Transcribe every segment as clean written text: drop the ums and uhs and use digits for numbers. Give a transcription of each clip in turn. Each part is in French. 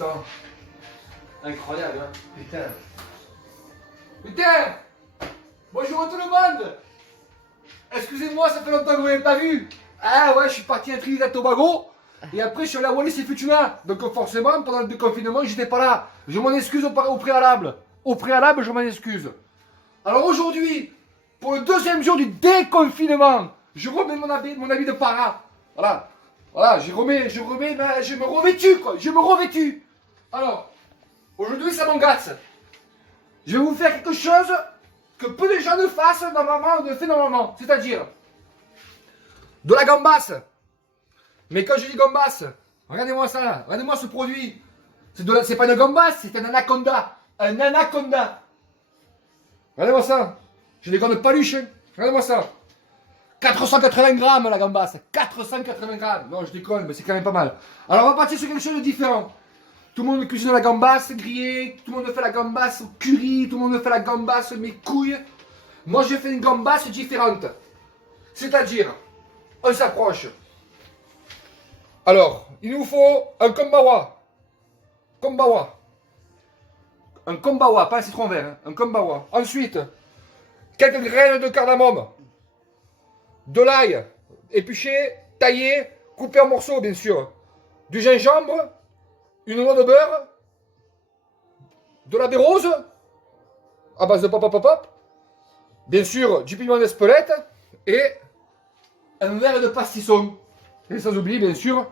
Attends. Incroyable, hein. Putain. Putain. Bonjour tout le monde. Excusez-moi, ça fait longtemps que vous m'avez pas vu. Ah ouais, je suis parti à Trinidad et Tobago. Et après, je suis allé à Wallis et Futuna. Donc forcément, pendant le déconfinement, j'étais pas là. Je m'en excuse au préalable. Au préalable, je m'en excuse. Alors aujourd'hui, pour le deuxième jour du déconfinement, je remets mon habit de para. Voilà. Voilà, je me revêtus, quoi. Je me revêtus. Alors, aujourd'hui, c'est mon gâte. Je vais vous faire quelque chose que peu de gens ne fassent normalement, ne fait normalement. C'est-à-dire, de la gambasse. Mais quand je dis gambasse, regardez-moi ça là. Regardez-moi ce produit. C'est pas une gambasse, c'est un anaconda. Un anaconda. Regardez-moi ça. J'ai des grandes paluches. Hein. Regardez-moi ça. 480 grammes la gambasse. 480 grammes. Non, je déconne, mais c'est quand même pas mal. Alors, on va partir sur quelque chose de différent. Tout le monde cuisine la gambasse grillée. Tout le monde fait la gambasse au curry. Tout le monde fait la gambasse mes couilles. Moi, je fais une gambasse différente. C'est-à-dire, on s'approche. Alors, il nous faut un kombawa. Kombawa. Un kombawa, pas un citron vert. Hein. Un kombawa. Ensuite, quelques graines de cardamome. De l'ail, épluché, taillé, coupé en morceaux, bien sûr. Du gingembre, une noix de beurre, de la baie rose, à base de pop, pop, pop, pop. Bien sûr, du piment d'Espelette et un verre de pastisson. Et sans oublier, bien sûr,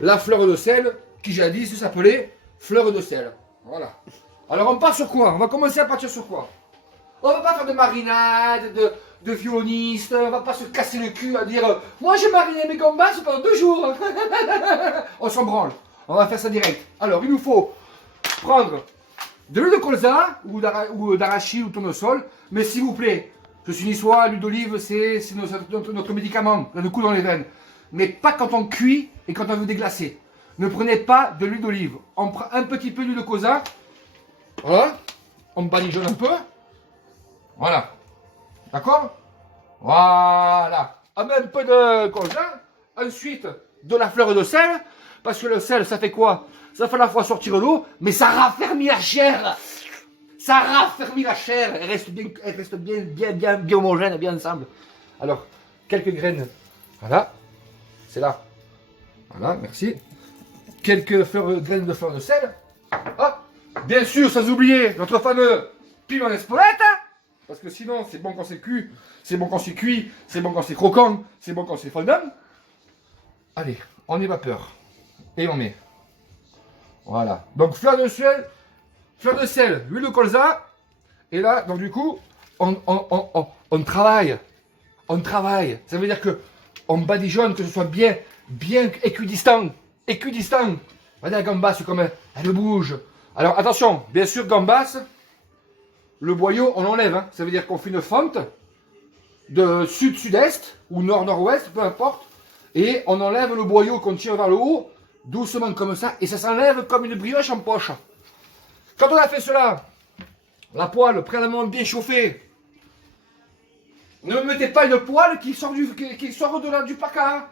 la fleur de sel, qui jadis s'appelait fleur de sel. Voilà. Alors, on part sur quoi? On va commencer à partir sur quoi? On va pas faire de marinade, de violoniste, on va pas se casser le cul à dire moi j'ai mariné mes gambas pendant 2 jours. On s'en branle. On va faire ça direct. Alors, il nous faut prendre de l'huile de colza ou d'arachide ou tournesol. Mais s'il vous plaît, je suis niçois, l'huile d'olive c'est notre médicament, ça nous coule dans les veines. Mais pas quand on cuit et quand on veut déglacer. Ne prenez pas de l'huile d'olive. On prend un petit peu d'huile de colza. Voilà. On badigeonne un peu. Voilà. D'accord? Voilà. On met un peu de colza. Ensuite, de la fleur de sel. Parce que le sel, ça fait quoi? Ça fait à la fois sortir l'eau, mais ça raffermit la chair. Ça raffermit la chair. Elle reste bien homogène, bien ensemble. Alors, quelques graines. Voilà. C'est là. Voilà, merci. Quelques graines de fleur de sel. Hop. Bien sûr, sans oublier notre fameux piment d'Espelette. Parce que sinon, c'est bon quand c'est cuit, c'est bon quand c'est cuit, c'est bon quand c'est croquant, c'est bon quand c'est fondant. Allez, on évapore. Et on met. Voilà. Donc, fleur de sel, huile de colza. Et là, donc du coup, on travaille. On travaille. Ça veut dire que on badigeonne, que ce soit bien équidistant. Équidistant. Regardez la gambasse comme elle bouge. Alors, attention, bien sûr, gambasse. Le boyau, on l'enlève. Hein. Ça veut dire qu'on fait une fente de sud-sud-est ou nord-nord-ouest, peu importe. Et on enlève le boyau qu'on tire vers le haut, doucement comme ça. Et ça s'enlève comme une brioche en poche. Quand on a fait cela, la poêle préalablement bien chauffée, ne mettez pas une poêle qui sort du placard.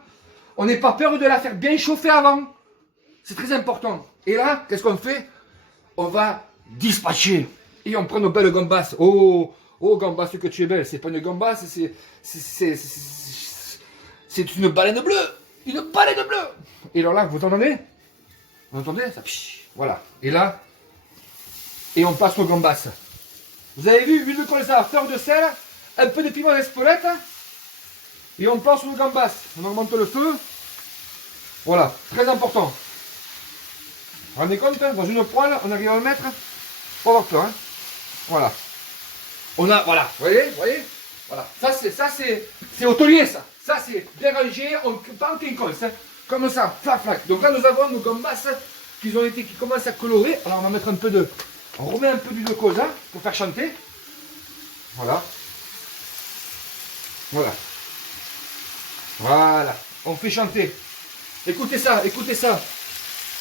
On n'est pas peur de la faire bien chauffer avant. C'est très important. Et là, qu'est-ce qu'on fait? On va dispatcher. Et on prend nos belles gambasses. Oh, gambasse que tu es belle. C'est pas une gambasse, c'est une baleine bleue. Une baleine bleue. Et alors là, vous entendez? Vous entendez ça? Voilà. Et là, et on passe aux gambasses. Vous avez vu, huile de colza, fleur de sel, un peu de piment d'Espelette. Et on place nos gambasses. On augmente le feu. Voilà, très important. Vous vous rendez compte, hein, dans une poêle, on arrive à le mettre. Pas avoir peur, hein. Voilà. On a, voilà, vous voyez, voilà. Ça c'est hôtelier, ça. Ça c'est bien rangé, pas en quinconce, hein. Comme ça, flac, flac. Donc là nous avons nos gambasses qui commencent à colorer. Alors on va mettre un peu de, on remet un peu d'huile de colza pour faire chanter. Voilà. Voilà. Voilà. On fait chanter. Écoutez ça, écoutez ça.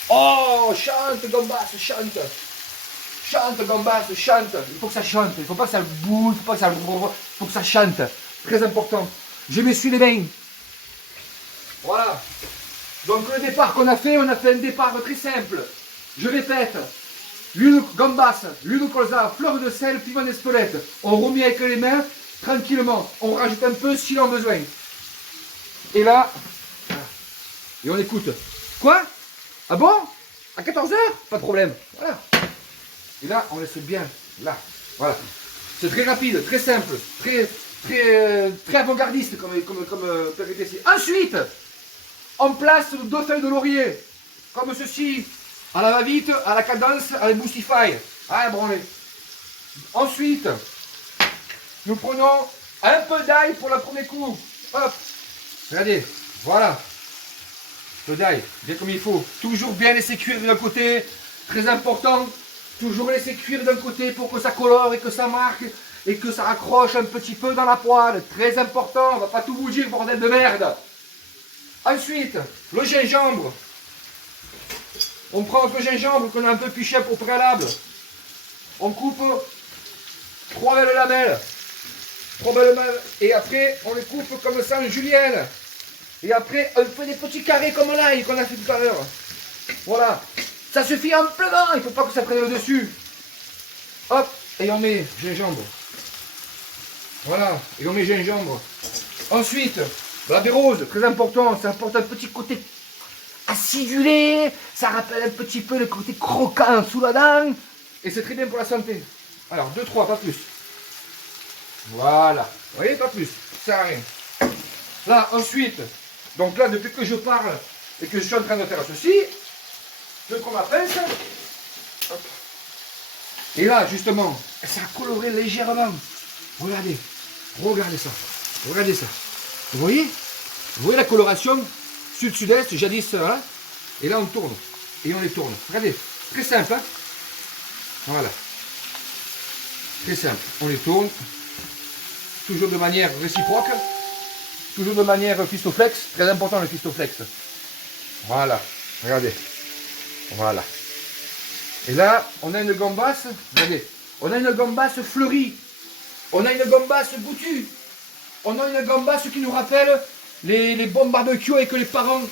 Oh, chante, gambasse, chante. Chante, gambasse, chante. Il faut que ça chante. Il ne faut pas que ça bouge, il faut que ça chante. Très important. Je m'essuie les mains. Voilà. Donc le départ qu'on a fait, on a fait un départ très simple. Je répète, l'huile de gambas, l'huile de colza, fleur de sel, piment d'Espelette. On remet avec les mains, tranquillement. On rajoute un peu s'il en a besoin. Et là, et on écoute. Quoi? Ah bon? À 14 h? Pas de problème. Voilà. Et là, on laisse bien. Là. Voilà. C'est très rapide, très simple, très avant-gardiste comme péripétie. Ensuite, on place 2 feuilles de laurier. Comme ceci. À la va-vite, à la cadence, à la boostify. Ah, branlé. Ensuite, nous prenons un peu d'ail pour le premier coup. Hop. Regardez. Voilà. Le d'ail, bien comme il faut. Toujours bien laisser cuire d'un côté. Très important. Toujours laisser cuire d'un côté pour que ça colore et que ça marque. Et que ça accroche un petit peu dans la poêle. Très important. On va pas tout vous dire, bordel de merde. Ensuite, le gingembre. On prend le gingembre qu'on a un peu piché au préalable. On coupe 3 belles lamelles. 3 belles lamelles. Et après, on les coupe comme ça en julienne. Et après, on fait des petits carrés comme l'ail qu'on a fait tout à l'heure. Voilà. Ça suffit amplement. Il ne faut pas que ça prenne le dessus. Hop. Et on met gingembre. Voilà. Et on met gingembre. Ensuite, la bérose, très important. Ça apporte un petit côté acidulé, ça rappelle un petit peu le côté croquant sous la dent, et c'est très bien pour la santé. Alors, 2, 3, pas plus. Voilà, vous voyez, pas plus, ça sert à rien. Là, ensuite, donc là, depuis que je parle, et que je suis en train de faire ceci, je prends ma pince, hop. Et là, justement, ça a coloré légèrement. Regardez, regardez ça, regardez ça. Vous voyez la coloration sud-sud-est, jadis, voilà. Et là, on tourne. Et on les tourne. Regardez, très simple. Hein, voilà. Très simple. On les tourne. Toujours de manière réciproque. Toujours de manière fistoflex. Très important le fistoflex. Voilà. Regardez. Voilà. Et là, on a une gambasse. Regardez. On a une gambasse fleurie. On a une gambasse boutue. On a une gambasse qui nous rappelle les bons barbecues avec les parents,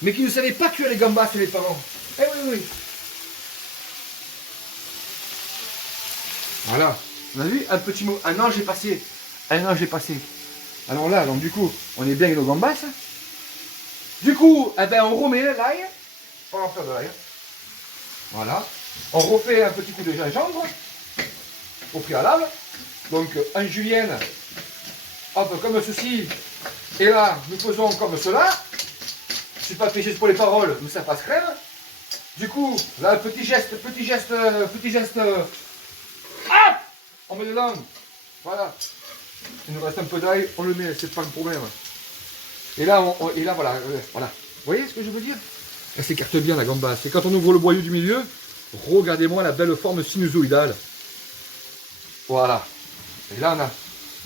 mais qui ne savaient pas cuire les gambas les parents. Eh oui, oui. Voilà. Vous avez vu, un petit mot, un ange est passé. Un ange est passé. Alors là, donc du coup, on est bien avec nos gambas. Du coup, eh ben, on remet l'ail. On va en faire de l'ail. Voilà. On refait un petit coup de gingembre au préalable. Donc, en julienne, hop, comme ceci. Et là, nous faisons comme cela. Je ne suis pas péché pour les paroles, mais ça passe crème. Du coup, là, petit geste. Hop, on met dedans. Voilà. Il nous reste un peu d'ail, on le met, c'est pas un problème. Et là, voilà. Voilà. Vous voyez ce que je veux dire? Elle s'écarte bien la gambasse. Et quand on ouvre le boyau du milieu, regardez-moi la belle forme sinusoïdale. Voilà. Et là,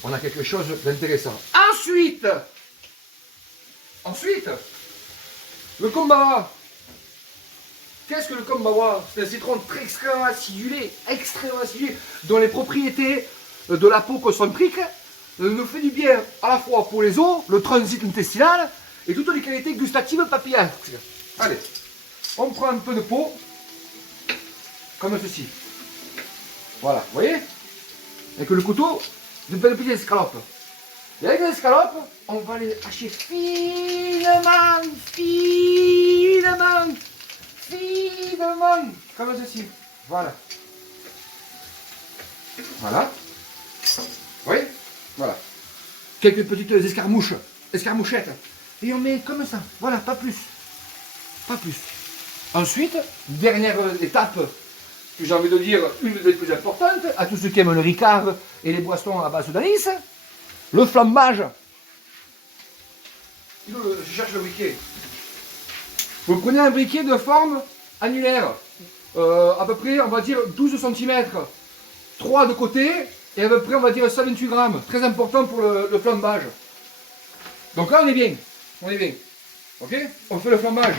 on a quelque chose d'intéressant. Ensuite, le kombawa. Qu'est-ce que le kombawa? C'est un citron extrêmement acidulé, dont les propriétés de la peau concentrique nous fait du bien à la fois pour les os, le transit intestinal et toutes les qualités gustatives papillarques. Allez, on prend un peu de peau, comme ceci. Voilà, vous voyez? Avec le couteau, de belles petites escalopes. Et avec les escalopes, on va les hacher finement, comme ceci. Voilà. Voilà. Vous voyez? Voilà. Quelques petites escarmouchettes. Et on met comme ça. Voilà, pas plus. Pas plus. Ensuite, dernière étape, que j'ai envie de dire une des plus importantes, à tous ceux qui aiment le ricard et les boissons à base d'anis, le flambage. Je cherche le briquet. Vous prenez un briquet de forme annulaire, à peu près, on va dire 12 cm, 3 de côté, et à peu près, on va dire 128 grammes. Très important pour le flambage. Donc là, on est bien. Ok? On fait le flambage.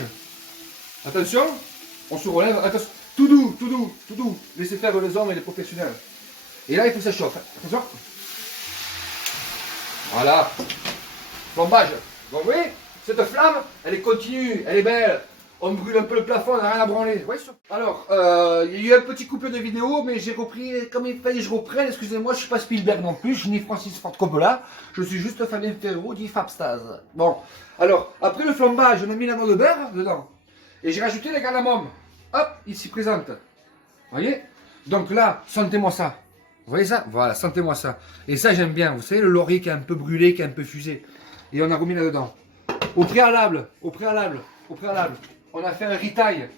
Attention, on se relève. Attention. Tout doux. Laissez faire les hommes et les professionnels. Et là, il faut que ça chauffe. Attention. Voilà. Flambage. Donc, vous voyez, cette flamme, elle est continue, elle est belle. On brûle un peu le plafond, on n'a rien à branler. Ouais, alors, il y a eu un petit coupure de vidéo, mais j'ai repris, comme il fallait que je reprenne, excusez-moi, je suis pas Spielberg non plus, je suis ni Francis Ford Coppola, je suis juste Fabien Ferro, dit Fabstaz. Bon, alors, après le flambage, on a mis la noix de beurre dedans, et j'ai rajouté les cardamome. Hop, ici présente. Vous voyez? Donc là, sentez-moi ça. Vous voyez ça? Voilà, sentez-moi ça. Et ça, j'aime bien. Vous savez, le laurier qui est un peu brûlé, qui est un peu fusé. Et on a remis là-dedans. Au préalable, on a fait un ritaille.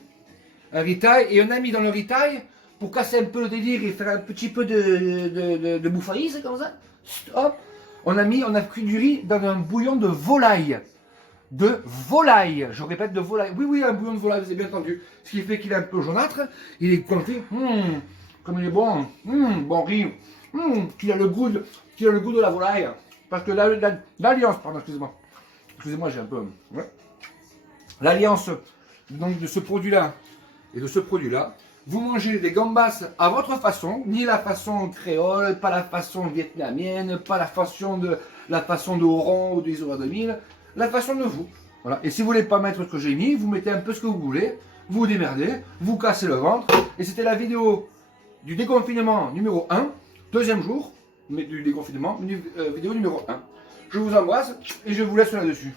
Un ritaille, et on a mis dans le ritaille, pour casser un peu le délire et faire un petit peu de bouffaïse, comme ça. Hop, on a cuit du riz dans un bouillon de volaille. De volaille, je répète, de volaille. Oui, oui, un bouillon de volaille, vous avez bien entendu. Ce qui fait qu'il est un peu jaunâtre, il est confit, comme il est bon, bon riz, qu'il a le goût de la volaille. Parce que l'alliance, pardon, excusez-moi, j'ai un peu, ouais. L'alliance donc de ce produit-là et de ce produit-là, vous mangez des gambas à votre façon, ni la façon créole, pas la façon vietnamienne, pas la façon de Oran ou des Isola 2000, la façon de vous. Voilà. Et si vous voulez pas mettre ce que j'ai mis, vous mettez un peu ce que vous voulez, vous vous démerdez, vous cassez le ventre. Et c'était la vidéo du déconfinement numéro 1, deuxième jour du déconfinement, vidéo numéro 1. Je vous embrasse et je vous laisse là-dessus.